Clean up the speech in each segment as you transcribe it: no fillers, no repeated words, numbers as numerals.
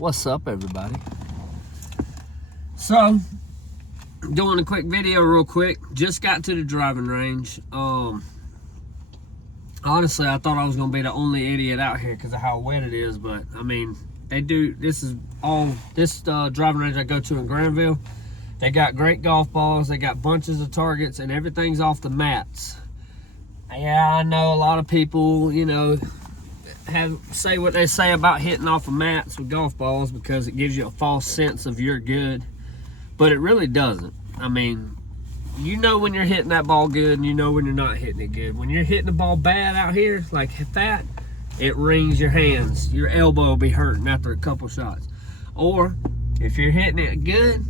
What's up, everybody? So, doing a quick video real quick. Just got to the driving range. Honestly, I thought I was gonna be the only idiot out here because of how wet it is, but I mean, this driving range I go to in Granville. They got great golf balls, they got bunches of targets, and everything's off the mats. Yeah, I know a lot of people, say what they say about hitting off of mats with golf balls because it gives you a false sense of you're good, but it really doesn't. I mean, you know when you're hitting that ball good and you know when you're not hitting it good. When you're hitting the ball bad out here like that, it rings your hands. Your elbow will be hurting after a couple shots. Or if you're hitting it good,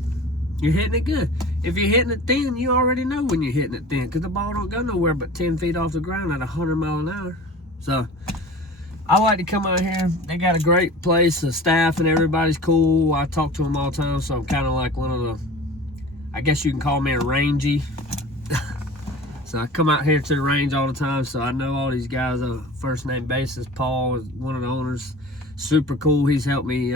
you're hitting it good. If you're hitting it thin, you already know when you're hitting it thin because the ball don't go nowhere but 10 feet off the ground at 100 miles an hour. So I like to come out here. They got a great place. The staff and everybody's cool. I talk to them all the time, so I'm kind of like one of the, I guess you can call me a rangy. So I come out here to the range all the time, so I know all these guys on a first name basis. Paul is one of the owners. Super cool. He's helped me.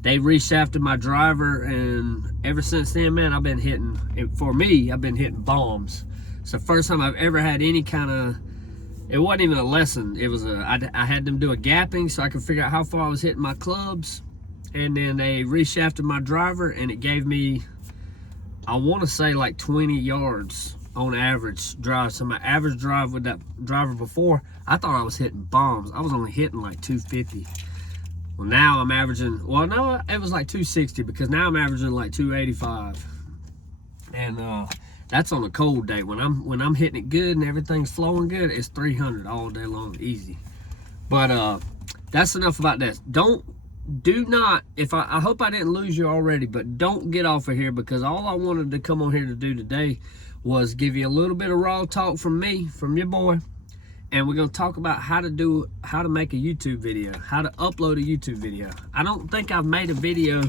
They reshafted my driver, and ever since then, man, I've been hitting, for me, I've been hitting bombs. It's the first time I've ever had any kind of, it wasn't even a lesson. It was I had them do a gapping so I could figure out how far I was hitting my clubs. And then they reshafted my driver, and it gave me, I want to say like 20 yards on average drive. So my average drive with that driver before, I thought I was hitting bombs. I was only hitting like 250. Well, now I'm averaging, well, no, it was like 260 because now I'm averaging like 285. And that's on a cold day. When I'm hitting it good and everything's flowing good, it's 300 all day long, easy. But that's enough about this. Do not, I hope I didn't lose you already, but don't get off of here because all I wanted to come on here to do today was give you a little bit of raw talk from me, from your boy. And we're going to talk about how to make a YouTube video, how to upload a YouTube video. I don't think I've made a video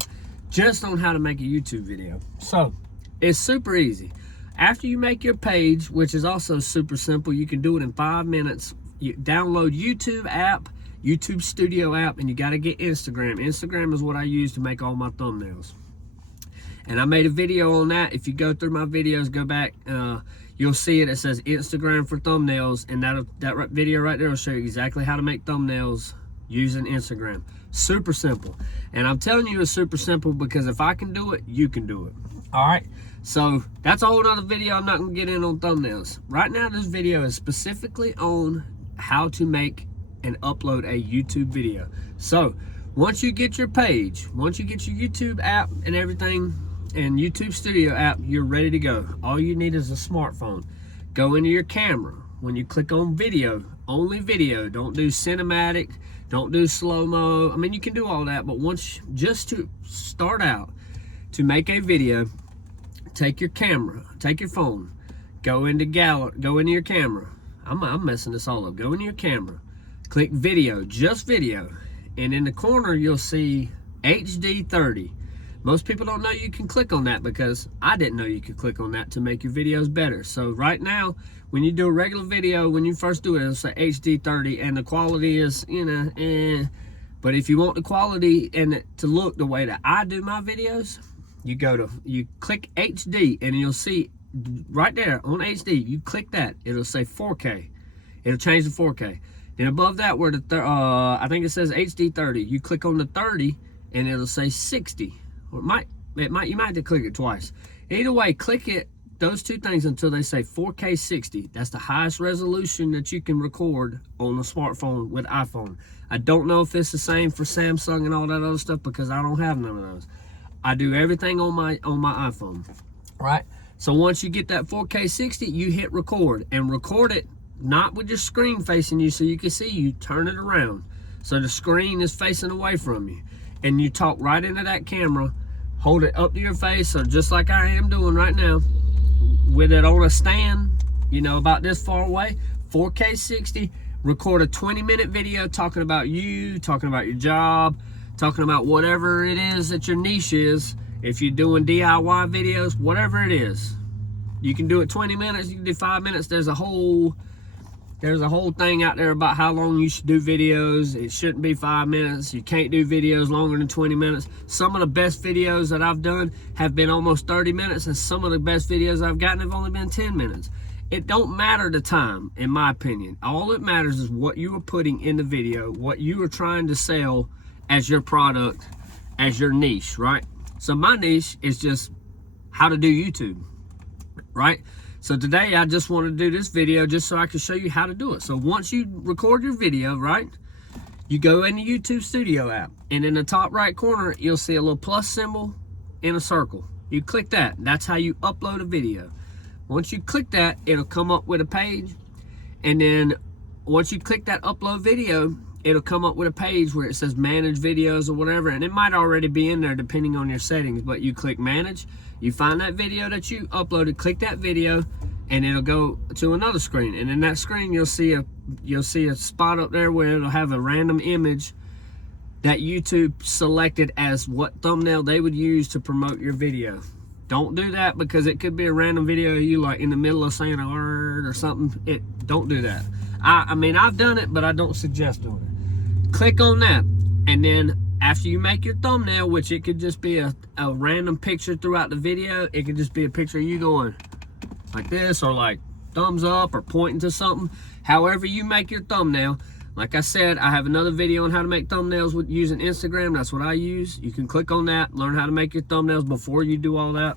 just on how to make a YouTube video. So, it's super easy. After you make your page, which is also super simple, you can do it in 5 minutes. You download YouTube app, YouTube Studio app, and you got to get Instagram. Instagram is what I use to make all my thumbnails. And I made a video on that. If you go through my videos, go back, you'll see it. It says Instagram for thumbnails, and that video right there will show you exactly how to make thumbnails using Instagram. Super simple. And I'm telling you it's super simple because if I can do it, you can do it. All right? So that's a whole other video. I'm not going to get in on thumbnails. Right now, this video is specifically on how to make and upload a YouTube video. So once you get your page, once you get your YouTube app and everything, and YouTube Studio app, you're ready to go. All you need is a smartphone. Go into your camera. When you click on video, only video. Don't do cinematic. Don't do slow-mo. I mean, you can do all that, but just to start out, to make a video, take your camera, take your phone, go into your camera. I'm messing this all up. Go into your camera, click video, just video, and in the corner you'll see HD 30. Most people don't know you can click on that because I didn't know you could click on that to make your videos better. So right now, when you do a regular video, when you first do it, it'll say HD 30, and the quality is, But if you want the quality and it to look the way that I do my videos, you click HD, and you'll see right there on HD, you click that, it'll say 4K. It'll change to 4K. Then above that, where I think it says HD 30, you click on the 30, and it'll say 60. Or you might have to click it twice. Either way, click it, those two things until they say 4K 60. That's the highest resolution that you can record on a smartphone with iPhone. I don't know if it's the same for Samsung and all that other stuff because I don't have none of those. I do everything on my iPhone, right? So once you get that 4K 60, you hit record, and record it not with your screen facing you so you can see you. Turn it around so the screen is facing away from you, and you talk right into that camera. Hold it up to your face, or just like I am doing right now, with it on a stand, about this far away, 4K 60, record a 20-minute video talking about you, talking about your job, talking about whatever it is that your niche is. If you're doing DIY videos, whatever it is, you can do it 20 minutes, you can do 5 minutes. There's a whole There's a whole thing out there about how long you should do videos. It shouldn't be 5 minutes. You can't do videos longer than 20 minutes. Some of the best videos that I've done have been almost 30 minutes, and some of the best videos I've gotten have only been 10 minutes. It don't matter the time, in my opinion. All that matters is what you are putting in the video, what you are trying to sell as your product, as your niche, right? So my niche is just how to do YouTube, right? So today I just wanted to do this video just so I can show you how to do it. So once you record your video, right, you go in the YouTube Studio app, and in the top right corner, you'll see a little plus symbol in a circle. You click that. That's how you upload a video. Once you click that, it'll come up with a page. And then once you click that upload video, it'll come up with a page where it says manage videos or whatever. And it might already be in there depending on your settings, but you click manage. You find that video that you uploaded, click that video, and it'll go to another screen. And in that screen, you'll see a spot up there where it'll have a random image that YouTube selected as what thumbnail they would use to promote your video. Don't do that, because it could be a random video of you like in the middle of saying a word or something. Don't do that. I mean, I've done it, but I don't suggest doing it. Click on that, and then after you make your thumbnail, which it could just be a random picture throughout the video, it could just be a picture of you going like this, or like thumbs up, or pointing to something. However you make your thumbnail, like I said, I have another video on how to make thumbnails with using Instagram. That's what I use. You can click on that, learn how to make your thumbnails before you do all that.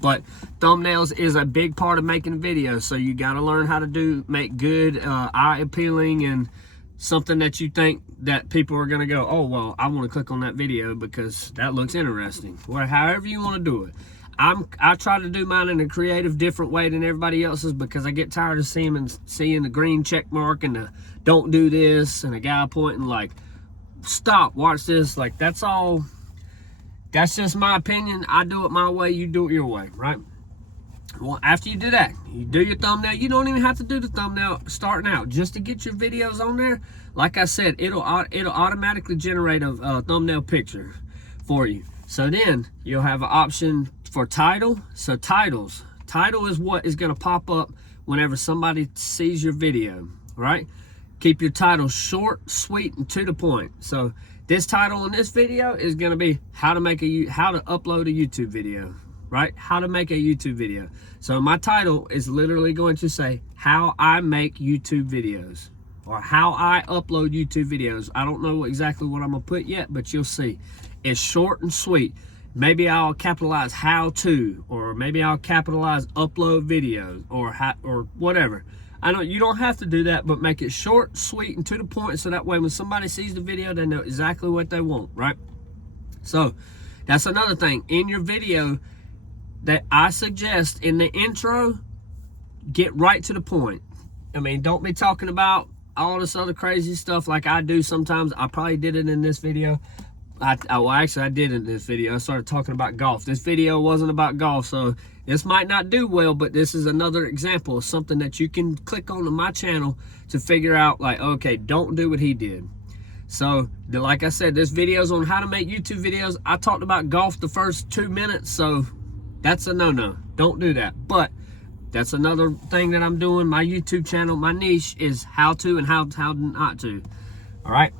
But thumbnails is a big part of making videos, so you got to learn how to make good, eye-appealing, and something that you think that people are going to go, oh, well, I want to click on that video because that looks interesting. Well, however you want to do it. I try to do mine in a creative, different way than everybody else's, because I get tired of seeing the green check mark and the don't do this, and a guy pointing like, stop, watch this. Like, that's just my opinion. I do it my way, you do it your way, right? Well, after you do that, you do your thumbnail. You don't even have to do the thumbnail starting out. Just to get your videos on there, like I said, it'll automatically generate a thumbnail picture for you. So then you'll have an option for title. So title is what is going to pop up whenever somebody sees your video, right? Keep your title short, sweet, and to the point. So this title on this video is going to be how to upload a YouTube video, right? How to make a YouTube video. So my title is literally going to say how I make YouTube videos, or how I upload YouTube videos. I don't know exactly what I'm going to put yet, but you'll see. It's short and sweet. Maybe I'll capitalize how to, or maybe I'll capitalize upload videos, or whatever. You don't have to do that, but make it short, sweet, and to the point, so that way when somebody sees the video, they know exactly what they want, right? So that's another thing. In your video that I suggest in the intro, get right to the point. I mean, don't be talking about all this other crazy stuff like I do sometimes. I probably did it in this video. Actually, I did in this video. I started talking about golf. This video wasn't about golf, so this might not do well, but this is another example of something that you can click on my channel to figure out, like, okay, don't do what he did. So, like I said, this video is on how to make YouTube videos. I talked about golf the first 2 minutes, so that's a no-no. Don't do that. But that's another thing that I'm doing. My YouTube channel, my niche is how to and how not to. All right?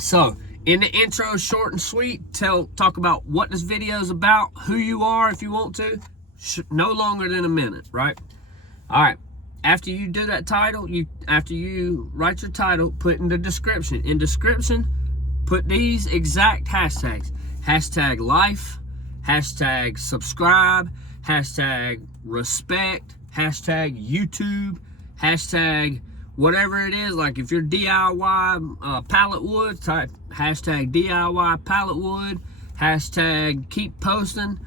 So, in the intro, short and sweet, talk about what this video is about, who you are if you want to. No longer than a minute, right? All right. After you do that title, after you write your title, put in the description. In description, put these exact hashtags. Hashtag life, hashtag subscribe, hashtag respect, hashtag YouTube, hashtag whatever it is. Like if you're DIY pallet wood, type hashtag DIY pallet wood, hashtag keep posting.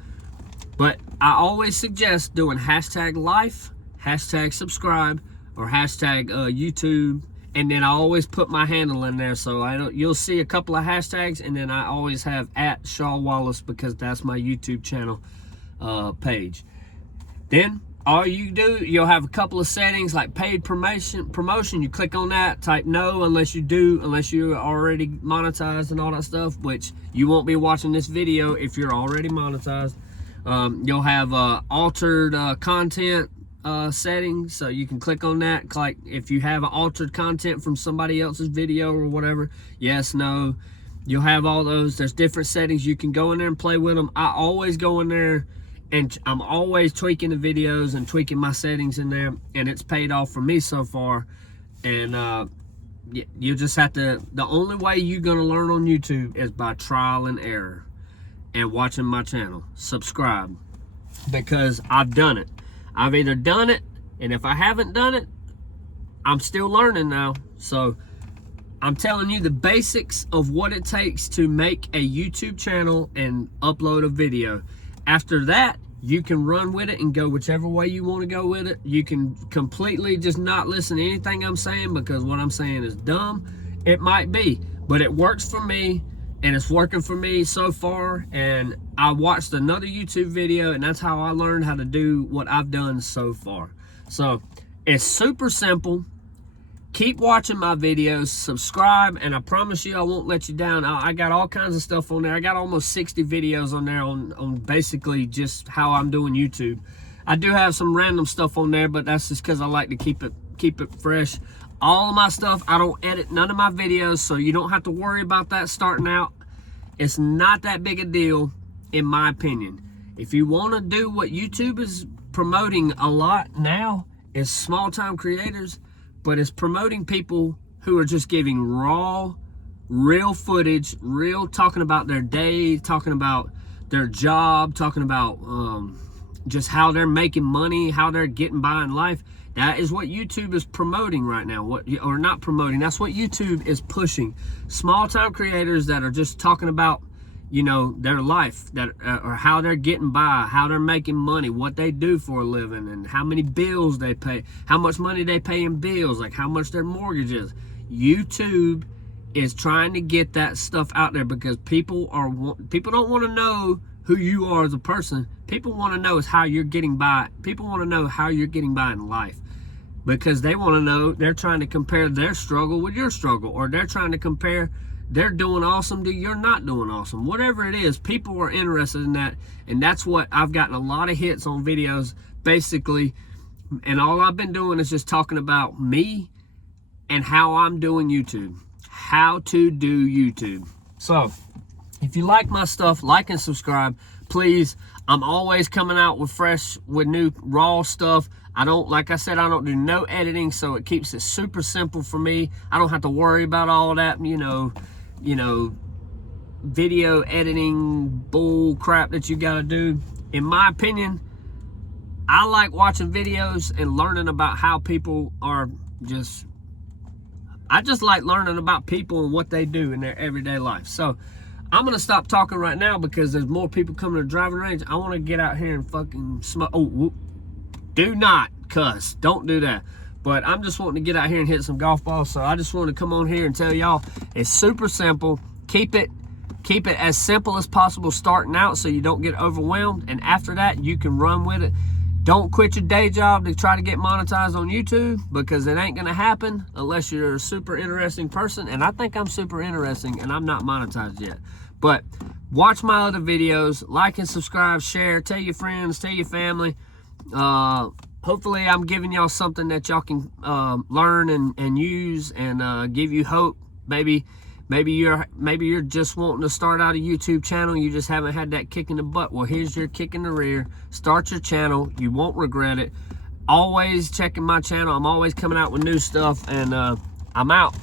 But I always suggest doing hashtag life, hashtag subscribe, or hashtag YouTube, and then I always put my handle in there. So you'll see a couple of hashtags, and then I always have @ShawWallace, because that's my YouTube channel page. Then all you do, you'll have a couple of settings like paid promotion. You click on that, type no unless you're already monetized and all that stuff, which you won't be watching this video if you're already monetized. You'll have altered content, setting, so you can click on that. Like if you have altered content from somebody else's video or whatever, yes, no, you'll have all those. There's different settings. You can go in there and play with them. I always go in there and I'm always tweaking the videos and tweaking my settings in there, and it's paid off for me so far. And you just have to, the only way you're going to learn on YouTube is by trial and error and watching my channel. Subscribe, because I've done it. I've either done it, and if I haven't done it, I'm still learning now. So I'm telling you the basics of what it takes to make a YouTube channel and upload a video. After that, you can run with it and go whichever way you want to go with it. You can completely just not listen to anything I'm saying, because what I'm saying is dumb. It might be, but it works for me, and it's working for me so far. And I watched another YouTube video, and that's how I learned how to do what I've done so far. So it's super simple. Keep watching my videos, subscribe, and I promise you I won't let you down. I got all kinds of stuff on there. I got almost 60 videos on there on basically just how I'm doing YouTube. I do have some random stuff on there, but that's just because I like to keep it fresh. All of my stuff, I don't edit none of my videos, so you don't have to worry about that starting out. It's not that big a deal, in my opinion. If you want to do what YouTube is promoting a lot now, is small-time creators, but it's promoting people who are just giving raw, real footage, talking about their day, talking about their job, talking about just how they're making money, how they're getting by in life. That is what YouTube is promoting right now. Or not promoting, that's what YouTube is pushing. Small-time creators that are just talking about, you know, their life, that or how they're getting by, how they're making money, what they do for a living, and how many bills they pay, how much money they pay in bills, like how much their mortgage is. YouTube is trying to get that stuff out there, because people don't want to know who you are as a person. People want to know is how you're getting by. People want to know how you're getting by in life, because they want to know, they're trying to compare their struggle with your struggle, or they're trying to compare they're doing awesome to you're not doing awesome. Whatever it is, people are interested in that, and that's what I've gotten a lot of hits on videos, basically. And all I've been doing is just talking about me and how I'm doing YouTube, how to do YouTube. So if you like my stuff, like and subscribe, please. I'm always coming out with new raw stuff. I don't, like I said, I don't do no editing, so it keeps it super simple for me. I don't have to worry about all that, you know, video editing bull crap that you gotta do. In my opinion, I like watching videos and learning about how people are I just like learning about people and what they do in their everyday life. So I'm gonna stop talking right now, because there's more people coming to the driving range. I want to get out here and fucking smoke. Oh, do not cuss. Don't do that. But I'm just wanting to get out here and hit some golf balls. So I just want to come on here and tell y'all it's super simple. Keep it as simple as possible starting out, so you don't get overwhelmed. And after that, you can run with it. Don't quit your day job to try to get monetized on YouTube, because it ain't gonna happen unless you're a super interesting person. And I think I'm super interesting, and I'm not monetized yet. But watch my other videos, like and subscribe, share, tell your friends, tell your family. Hopefully I'm giving y'all something that y'all can learn and use, and give you hope. Maybe you're just wanting to start out a YouTube channel, you just haven't had that kick in the butt. Well, here's your kick in the rear. Start your channel, you won't regret it. Always checking my channel. I'm always coming out with new stuff, and I'm out.